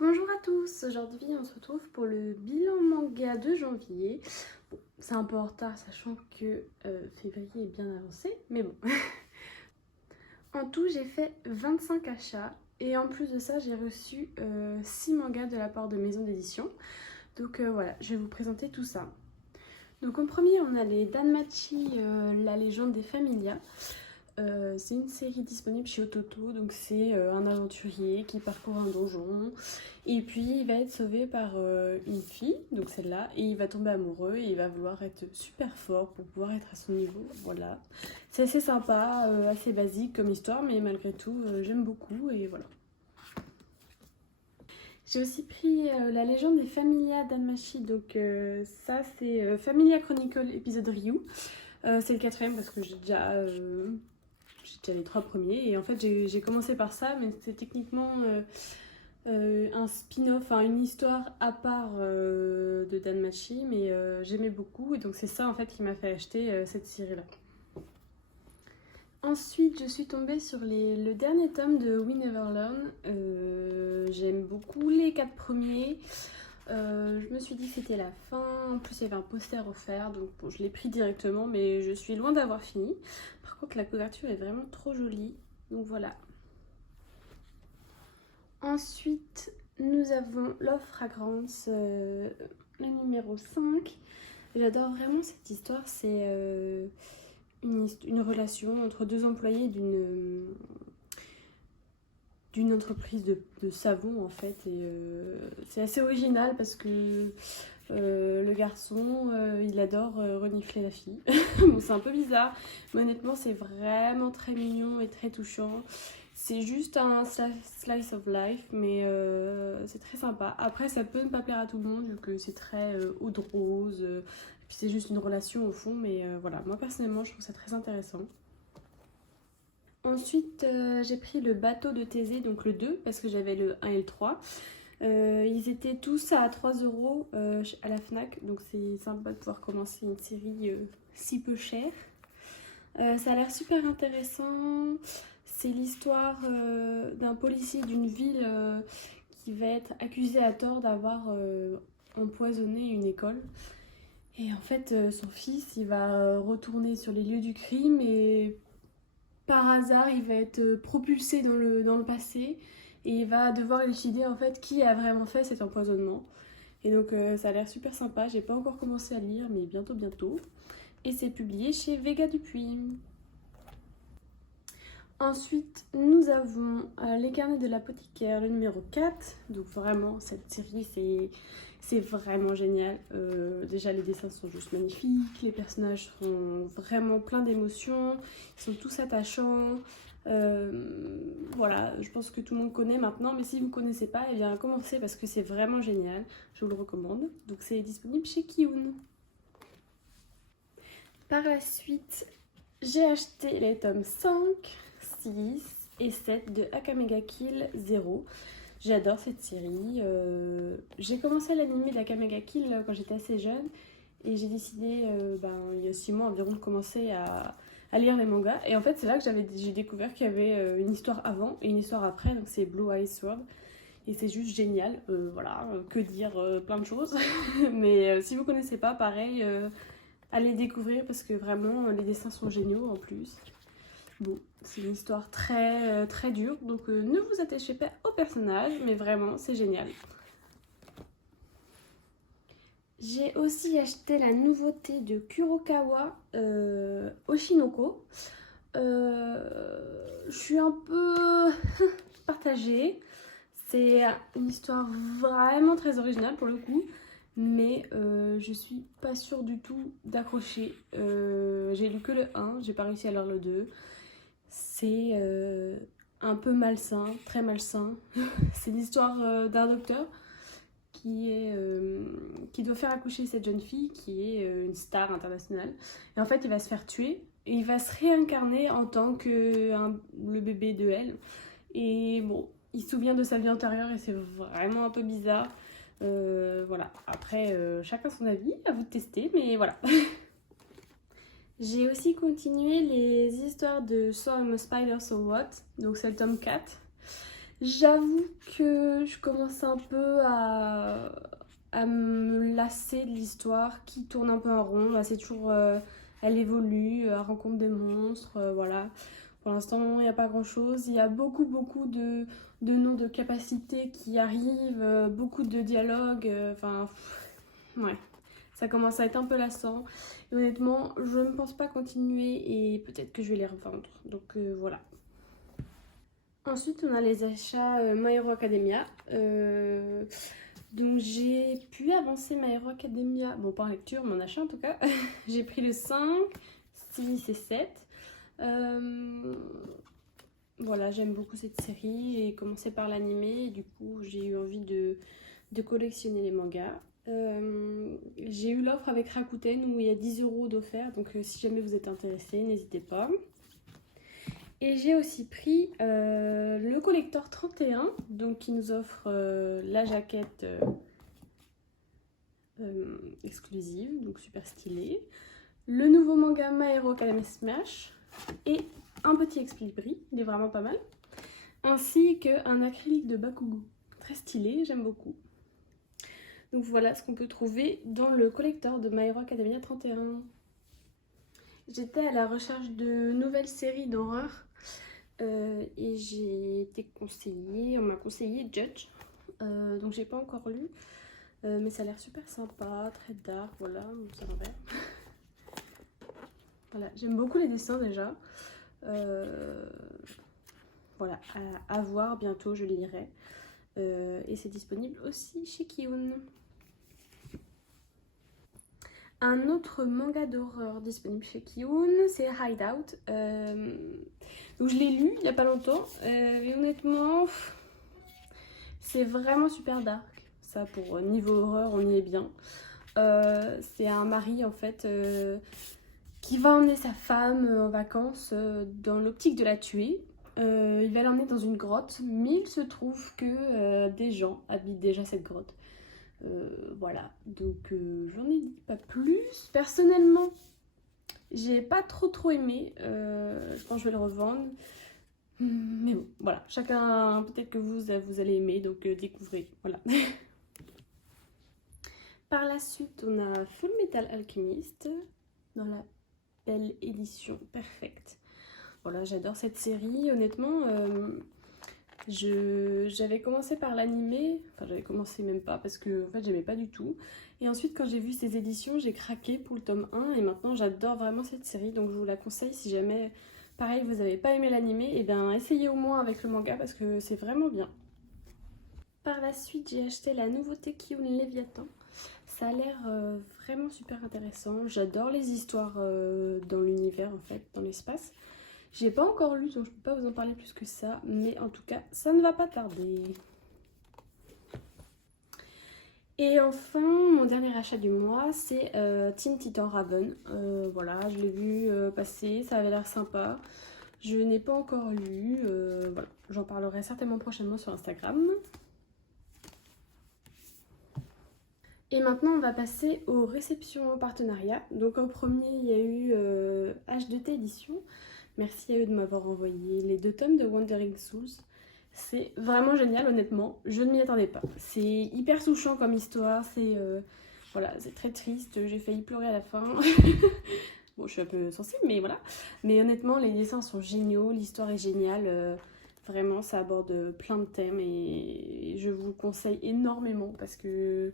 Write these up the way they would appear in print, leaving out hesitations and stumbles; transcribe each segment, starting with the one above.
Bonjour à tous, aujourd'hui on se retrouve pour le bilan manga de janvier. Bon, c'est un peu en retard sachant que février est bien avancé, mais bon. En tout j'ai fait 25 achats et en plus de ça j'ai reçu 6 mangas de la part de maison d'édition. Donc voilà, je vais vous présenter tout ça. Donc en premier on a les Danmachi, la légende des Familias. C'est une série disponible chez Ototo, donc c'est un aventurier qui parcourt un donjon et puis il va être sauvé par une fille, donc celle-là, et il va tomber amoureux et il va vouloir être super fort pour pouvoir être à son niveau, voilà. C'est assez sympa, assez basique comme histoire, mais malgré tout j'aime beaucoup et voilà. J'ai aussi pris la légende des Familia Danmachi, donc ça c'est Familia Chronicle épisode Ryu. C'est le quatrième parce que j'ai déjà les 3 premiers et en fait j'ai commencé par ça, mais c'est techniquement un spin-off, enfin une histoire à part de Danmachi, mais j'aimais beaucoup et donc c'est ça en fait qui m'a fait acheter cette série là. Ensuite je suis tombée sur le dernier tome de We Never Learn. J'aime beaucoup les 4 premiers. Je me suis dit que c'était la fin, en plus il y avait un poster offert, donc bon, je l'ai pris directement, mais je suis loin d'avoir fini. Par contre la couverture est vraiment trop jolie, donc voilà. Ensuite nous avons Love Fragrance, le numéro 5. J'adore vraiment cette histoire, c'est une relation entre deux employés d'une entreprise de savon en fait, et c'est assez original parce que le garçon il adore renifler la fille. Bon, c'est un peu bizarre, mais honnêtement c'est vraiment très mignon et très touchant. C'est juste un slice of life, mais c'est très sympa. Après ça peut ne pas plaire à tout le monde vu que c'est très eau de rose, puis c'est juste une relation au fond, mais voilà, moi personnellement je trouve ça très intéressant. Ensuite, j'ai pris le bateau de Thésée, donc le 2, parce que j'avais le 1 et le 3. Ils étaient tous à 3 € à la Fnac, donc c'est sympa de pouvoir commencer une série si peu chère. Ça a l'air super intéressant. C'est l'histoire d'un policier d'une ville qui va être accusé à tort d'avoir empoisonné une école. Et en fait, son fils, il va retourner sur les lieux du crime et par hasard, il va être propulsé dans le passé et il va devoir élucider en fait qui a vraiment fait cet empoisonnement. Et donc ça a l'air super sympa, j'ai pas encore commencé à le lire, mais bientôt. Et c'est publié chez Vega Dupuis. Ensuite, nous avons Les Carnets de l'apothicaire, le numéro 4. Donc vraiment, cette série, c'est vraiment génial. Déjà, les dessins sont juste magnifiques. Les personnages sont vraiment pleins d'émotions. Ils sont tous attachants. Voilà, je pense que tout le monde connaît maintenant. Mais si vous ne connaissez pas, eh bien, commencez parce que c'est vraiment génial. Je vous le recommande. Donc c'est disponible chez Kiyun. Par la suite, j'ai acheté les tomes 5, 6 et 7 de Akame ga Kill 0. J'adore cette série. J'ai commencé l'anime d'Akame ga Kill quand j'étais assez jeune et j'ai décidé il y a 6 mois environ de commencer à lire les mangas. Et en fait c'est là que j'ai découvert qu'il y avait une histoire avant et une histoire après, donc c'est Blue Eye Sword. Et c'est juste génial, voilà, que dire, plein de choses. Mais si vous connaissez pas, pareil, allez découvrir parce que vraiment les dessins sont géniaux en plus. Bon, c'est une histoire très dure, donc ne vous attachez pas au personnage, mais vraiment c'est génial. J'ai aussi acheté la nouveauté de Kurokawa, Oshinoko. Je suis un peu partagée. C'est une histoire vraiment très originale pour le coup, mais je suis pas sûre du tout d'accrocher. J'ai lu que le 1, j'ai pas réussi à lire le 2. C'est un peu malsain, très malsain. C'est l'histoire d'un docteur qui doit faire accoucher cette jeune fille qui est une star internationale. Et en fait, il va se faire tuer et il va se réincarner en tant que le bébé de elle. Et bon, il se souvient de sa vie antérieure et c'est vraiment un peu bizarre. Voilà, après, chacun son avis, à vous de tester, mais voilà. J'ai aussi continué les histoires de So I'm a Spider, So What, donc c'est le tome 4. J'avoue que je commence un peu à me lasser de l'histoire qui tourne un peu en rond. Bah, c'est toujours, elle évolue, elle rencontre des monstres, voilà. Pour l'instant, il n'y a pas grand-chose. Il y a beaucoup de noms de capacités qui arrivent, beaucoup de dialogues. Enfin, ouais, ça commence à être un peu lassant. Et honnêtement, je ne pense pas continuer et peut-être que je vais les revendre. Donc voilà. Ensuite, on a les achats My Hero Academia. Donc j'ai pu avancer My Hero Academia, bon pas en lecture, mais en achat en tout cas. J'ai pris le 5, 6 et 7. Voilà, j'aime beaucoup cette série. J'ai commencé par l'animé et du coup j'ai eu envie de collectionner les mangas. J'ai eu l'offre avec Rakuten où il y a 10 € d'offert, donc si jamais vous êtes intéressé, n'hésitez pas. Et j'ai aussi pris le collector 31, donc qui nous offre la jaquette exclusive, donc super stylée. Le nouveau manga My Hero Academia Smash et un petit expli-bris, il est vraiment pas mal. Ainsi qu'un acrylique de Bakugo, très stylé, j'aime beaucoup. Donc voilà ce qu'on peut trouver dans le collector de My Hero Academia 31. J'étais à la recherche de nouvelles séries d'horreur. Et j'ai été conseillée, on m'a conseillé Judge, donc j'ai pas encore lu, mais ça a l'air super sympa, très dark, voilà, c'est l'envers. Voilà, j'aime beaucoup les dessins déjà, voilà, à voir bientôt, je le lirai, et c'est disponible aussi chez Kiyun. Un autre manga d'horreur disponible chez Kiyun, c'est Hideout. Donc je l'ai lu il n'y a pas longtemps, mais honnêtement, c'est vraiment super dark. Ça, pour niveau horreur, on y est bien. C'est un mari en fait qui va emmener sa femme en vacances dans l'optique de la tuer. Il va l'emmener dans une grotte, mais il se trouve que des gens habitent déjà cette grotte. Voilà, donc j'en ai dit pas plus. Personnellement, j'ai pas trop aimé. Je pense que je vais le revendre. Mais bon, voilà, chacun, peut-être que vous allez aimer, donc découvrez. Voilà. Par la suite, on a Full Metal Alchemist dans la belle édition Perfect. Voilà, j'adore cette série. Honnêtement, j'avais commencé par l'animé, enfin j'avais commencé même pas parce que en fait j'aimais pas du tout. Et ensuite quand j'ai vu ces éditions, j'ai craqué pour le tome 1 et maintenant j'adore vraiment cette série, donc je vous la conseille si jamais, pareil, vous n'avez pas aimé l'animé, et bien essayez au moins avec le manga parce que c'est vraiment bien. Par la suite, j'ai acheté la nouveauté Kiyun Léviathan. Ça a l'air vraiment super intéressant. J'adore les histoires dans l'univers en fait, dans l'espace. J'ai pas encore lu, donc je peux pas vous en parler plus que ça, mais en tout cas, ça ne va pas tarder. Et enfin, mon dernier achat du mois, c'est Teen Titan Raven. Voilà, je l'ai vu passer, ça avait l'air sympa. Je n'ai pas encore lu, voilà, j'en parlerai certainement prochainement sur Instagram. Et maintenant, on va passer aux réceptions en partenariat. Donc en premier, il y a eu H2T Édition. Merci à eux de m'avoir envoyé les 2 tomes de Wandering Souls. C'est vraiment génial, honnêtement. Je ne m'y attendais pas. C'est hyper touchant comme histoire. C'est voilà, c'est très triste. J'ai failli pleurer à la fin. Bon, je suis un peu sensible, mais voilà. Mais honnêtement, les dessins sont géniaux. L'histoire est géniale. Vraiment, ça aborde plein de thèmes. Et je vous le conseille énormément parce que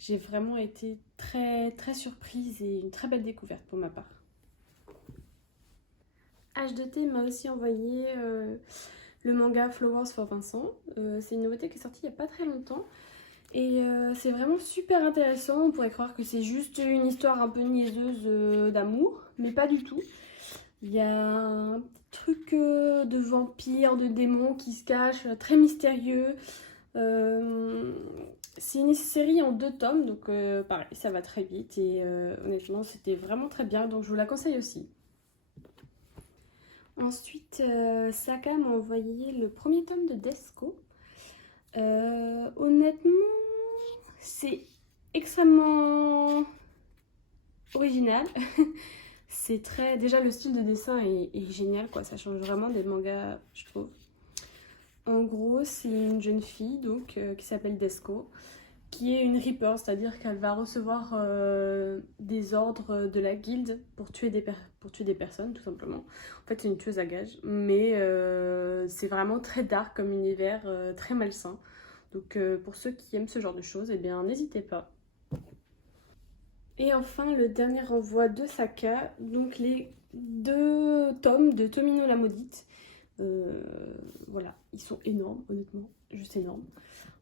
j'ai vraiment été très surprise et une très belle découverte pour ma part. H2T m'a aussi envoyé le manga Flowers for Vincent. C'est une nouveauté qui est sortie il n'y a pas très longtemps. Et c'est vraiment super intéressant. On pourrait croire que c'est juste une histoire un peu niaiseuse d'amour, mais pas du tout. Il y a un petit truc de vampire, de démon qui se cache, très mystérieux. C'est une série en 2 tomes, donc pareil, ça va très vite. Et honnêtement, c'était vraiment très bien, donc je vous la conseille aussi. Ensuite, Saka m'a envoyé le premier tome de Desco. Honnêtement, c'est extrêmement original. C'est très... Déjà, le style de dessin est génial, quoi. Ça change vraiment des mangas, je trouve. En gros, c'est une jeune fille donc qui s'appelle Desko, qui est une Reaper, c'est-à-dire qu'elle va recevoir des ordres de la guilde pour tuer pour tuer des personnes, tout simplement. En fait, c'est une tueuse à gages, mais c'est vraiment très dark comme univers, très malsain. Donc pour ceux qui aiment ce genre de choses, eh bien n'hésitez pas. Et enfin, le dernier envoi de Saka, donc les 2 tomes de Tomino la Maudite. Voilà, ils sont énormes, honnêtement, juste énormes.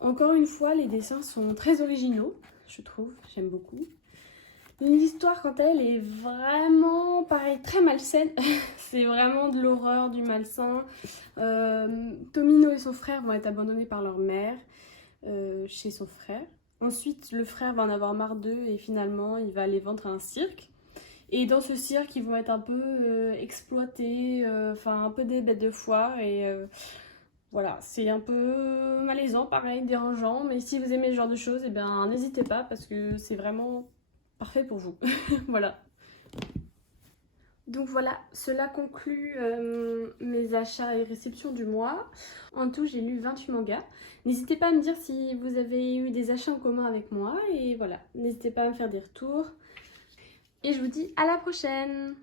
Encore une fois, les dessins sont très originaux, je trouve, j'aime beaucoup. L'histoire, quant à elle, est vraiment, pareil, très malsaine. C'est vraiment de l'horreur, du malsain. Tomino et son frère vont être abandonnés par leur mère chez son frère. Ensuite, le frère va en avoir marre d'eux et finalement, il va les vendre à un cirque. Et dans ce cirque, ils vont être un peu exploités, enfin un peu des bêtes de foire. Et voilà, c'est un peu malaisant, pareil, dérangeant. Mais si vous aimez ce genre de choses, eh bien n'hésitez pas parce que c'est vraiment parfait pour vous. Voilà. Donc voilà, cela conclut mes achats et réceptions du mois. En tout, j'ai lu 28 mangas. N'hésitez pas à me dire si vous avez eu des achats en commun avec moi. Et voilà, n'hésitez pas à me faire des retours. Et je vous dis à la prochaine!